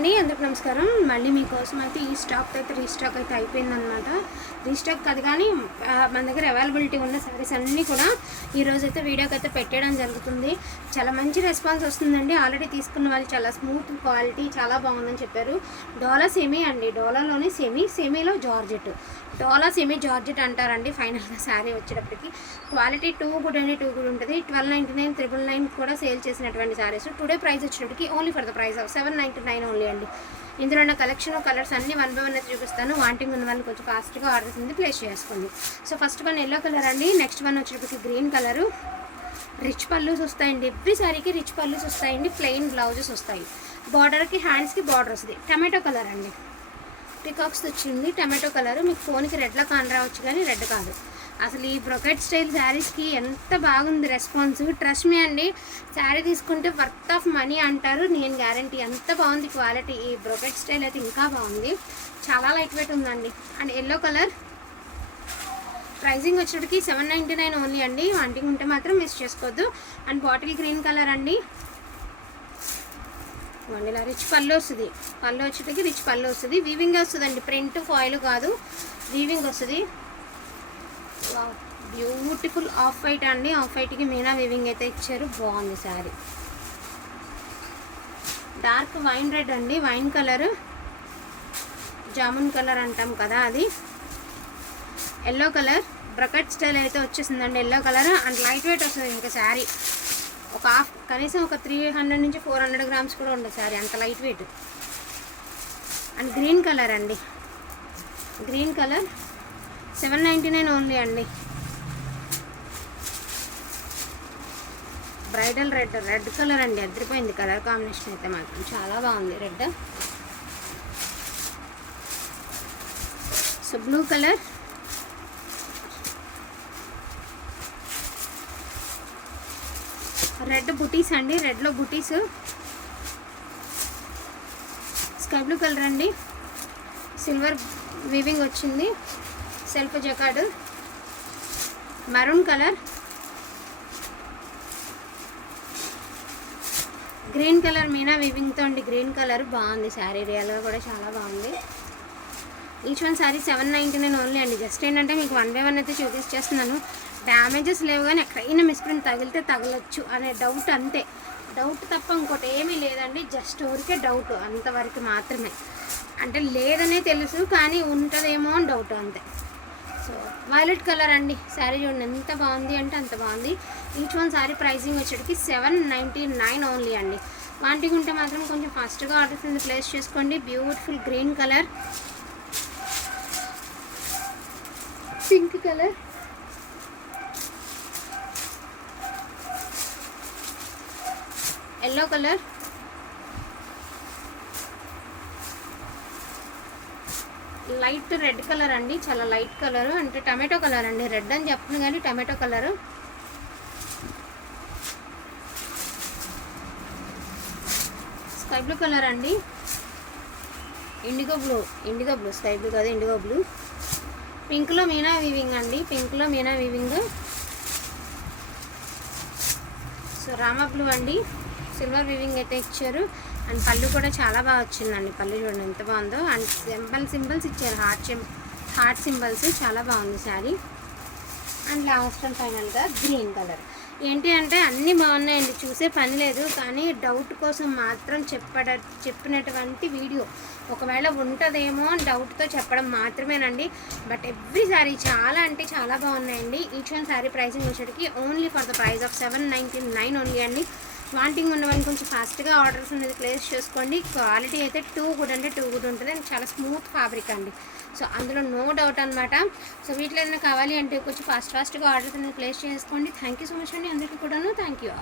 అండి అందరికి నమస్కారం. మళ్ళీ మీకోసం అయితే ఈ స్టాక్ అయితే రీస్టాక్ అయితే అయిపోయిందనమాట రీస్టాక్ కాదు కానీ మన దగ్గర అవైలబిలిటీ ఉన్న సారీస్ అన్నీ కూడా ఈరోజు అయితే వీడియోకి అయితే పెట్టడం జరుగుతుంది. చాలా మంచి రెస్పాన్స్ వస్తుందండి. ఆల్రెడీ తీసుకున్న వాళ్ళు చాలా స్మూత్ క్వాలిటీ చాలా బాగుందని చెప్పారు. డోలా సెమీ అండి. డోలాలోని సెమీ సెమీలో జార్జెట్. డోలా సెమీ జార్జెట్ అంటారండి ఫైనల్గా శారీ వచ్చేటప్పటికి. క్వాలిటీ టూ గుడ్ అండి టూ గుడ్ ఉంటుంది. Twelve ninety nine triple nine కూడా సేల్ చేసినటువంటి శారీస్. టుడే ప్రైస్ వచ్చేటప్పటికి only for the price of seven ninety nine only అండి. ఇందులో ఉన్న కలెక్షన్ కలర్స్ అన్ని వన్ బై వన్ అయితే చూపిస్తాను. వాంటింగ్ ఉన్న వాళ్ళు కొంచెం ఫాస్ట్గా ఆర్డర్స్ ఉంది ప్లేస్ చేసుకోండి. So first one yellow colour అండి. నెక్స్ట్ వన్ వచ్చేటప్పటికి గ్రీన్ కలరు రిచ్ పల్లూస్ వస్తాయండి. ఎవ్రీ సారీకి రిచ్ పల్లూస్ వస్తాయండి. ప్లెయిన్ బ్లౌజెస్ వస్తాయి. బార్డర్కి హ్యాండ్స్కి బార్డర్ వస్తుంది టమాటో కలర్ అండి. పికాక్స్ వచ్చింది టమాటో కలర్ మీకు ఫోన్కి రెడ్లో కాన్ రావచ్చు కానీ రెడ్ కాదు. అసలు ఈ బ్రొకెట్ స్టైల్ శారీస్కి ఎంత బాగుంది రెస్పాన్స్. ట్రస్ట్ మీ అండి శారీ తీసుకుంటే వర్త్ ఆఫ్ మనీ అంటారు. నేను గ్యారంటీ ఎంత బాగుంది క్వాలిటీ ఈ బ్రొకెట్ స్టైల్ అయితే ఇంకా బాగుంది. చాలా లైట్ వెయిట్ ఉందండి. అండ్ ఎల్లో కలర్ ప్రైజింగ్ వచ్చేటికి సెవెన్ నైంటీ నైన్ ఓన్లీ అండి. వాంటింగ్ ఉంటే మాత్రం మిస్ చేసుకోవద్దు. అండ్ బాటిల్ గ్రీన్ కలర్ అండి. చూసుకోండి. ఇలా రిచ్ పళ్ళు వస్తుంది. పళ్ళు వచ్చేటికి రిచ్ పళ్ళు వస్తుంది. వీవింగ్ వస్తుందండి. ప్రింట్ ఫాయిల్ కాదు. వీవింగ్ వస్తుంది. బ్యూటిఫుల్ ఆఫ్ వైట్ అండి. ఆఫ్ వైట్కి మీనా వీవింగ్ అయితే ఇచ్చారు. బాగుంది శారీ. డార్క్ వైన్ రెడ్ అండి. Wine colour. జామున్ కలర్ అంటాం కదా అది. Yellow colour. బ్రకెట్ స్టైల్ అయితే వచ్చేసిందండి. Yellow colour. And light weight వస్తుంది ఇంకా శారీ. ఒక హాఫ్ కనీసం ఒక త్రీ హండ్రెడ్ నుంచి ఫోర్ హండ్రెడ్ గ్రామ్స్ కూడా ఉండదు సారీ అంత light weight and green colour అండి. Green colour seven ninety nine only అండి. బ్రైడల్ రెడ్ రెడ్ కలర్ అండి అదిరిపోయింది కలర్ కాంబినేషన్ అయితే మాత్రం. చాలా బాగుంది red so blue colour red butis అండి రెడ్లో బుటీస్. స్కై బ్లూ కలర్ అండి. సిల్వర్ వీవింగ్ వచ్చింది. Self jacquard. Maroon colour. Green colour meena వీవింగ్తో అండి. గ్రీన్ కలర్ బాగుంది. శారీ రియల్గా కూడా చాలా బాగుంది. Each one sari seven ninety nine only అండి. జస్ట్ ఏంటంటే మీకు వన్ బై వన్ అయితే చూపిస్తున్నాను డ్యామేజెస్ లేవు కానీ ఎక్కడైనా మిస్ప్రింట్ తగిలితే తగలొచ్చు అనే డౌట్ అంతే. డౌట్ తప్ప ఇంకోటి ఏమీ లేదండి. జస్ట్ ఊరికే డౌట్ అంతవరకు మాత్రమే. అంటే లేదనే తెలుసు కానీ ఉంటుందేమో అని డౌట్ అంతే. సో వైలెట్ కలర్ అండి. శారీ చూడండి ఎంత బాగుంది అంటే అంత బాగుంది. ఈచ్ వన్ శారీ ప్రైసింగ్ వచ్చేటికి సెవెన్ నైంటీ నైన్ ఓన్లీ అండి. వాంటికి ఉంటే మాత్రం కొంచెం ఫాస్ట్గా ఆర్డర్ కింద ప్లేస్ చేసుకోండి. Beautiful green colour pink colour yellow colour. Light red colour అండి చాలా లైట్ కలర్. అంటే టమాటో కలర్ అండి రెడ్ అని చెప్పను కానీ tomato colour. Sky blue colour అండి. Indigo blue indigo blue sky blue కాదు ఇండిగో బ్లూ. పింక్లో మీనా వీవింగ్ అండి పింక్లో meena weaving. So Rama blue అండి. సిల్వర్ వీవింగ్ అయితే ఇచ్చారు. అండ్ పళ్ళు కూడా చాలా బాగా వచ్చిందండి. పళ్ళు చూడండి ఎంత బాగుందో. అండ్ సింబల్ సింబల్స్ ఇచ్చారు. హార్ట్ హార్ట్ సింబల్స్ చాలా బాగుంది శారీ. అండ్ లాస్ట్ అండ్ ఫైనల్గా గ్రీన్ కలర్. ఏంటి అంటే అన్నీ బాగున్నాయండి. చూసే పని లేదు. కానీ డౌట్ కోసం మాత్రం చెప్పడ చెప్పినటువంటి వీడియో. ఒకవేళ ఉంటుందేమో అని డౌట్తో చెప్పడం మాత్రమేనండి. బట్ ఎవ్రీ సారీ చాలా అంటే చాలా బాగున్నాయండి. Each one sari pricing వచ్చేటికి only for the price of seven ninety nine only అండి. వాంటింగ్ ఉన్న కొంచెం ఫాస్ట్గా ఆర్డర్స్ అనేది ప్లేస్ చేసుకోండి. క్వాలిటీ అయితే టూ గుడ్ అంటే టూ గుడ్ ఉంటుంది. అండ్ చాలా స్మూత్ ఫ్యాబ్రిక్ అండి. సో అందులో నో డౌట్ అనమాట సో వీటిలో ఏదైనా కావాలి అంటే కొంచెం ఫాస్ట్ ఫాస్ట్గా ఆర్డర్స్ అనేది ప్లేస్ చేసుకోండి. థ్యాంక్ యూ సో మచ్ అండి అందరికీ కూడాను. Thank you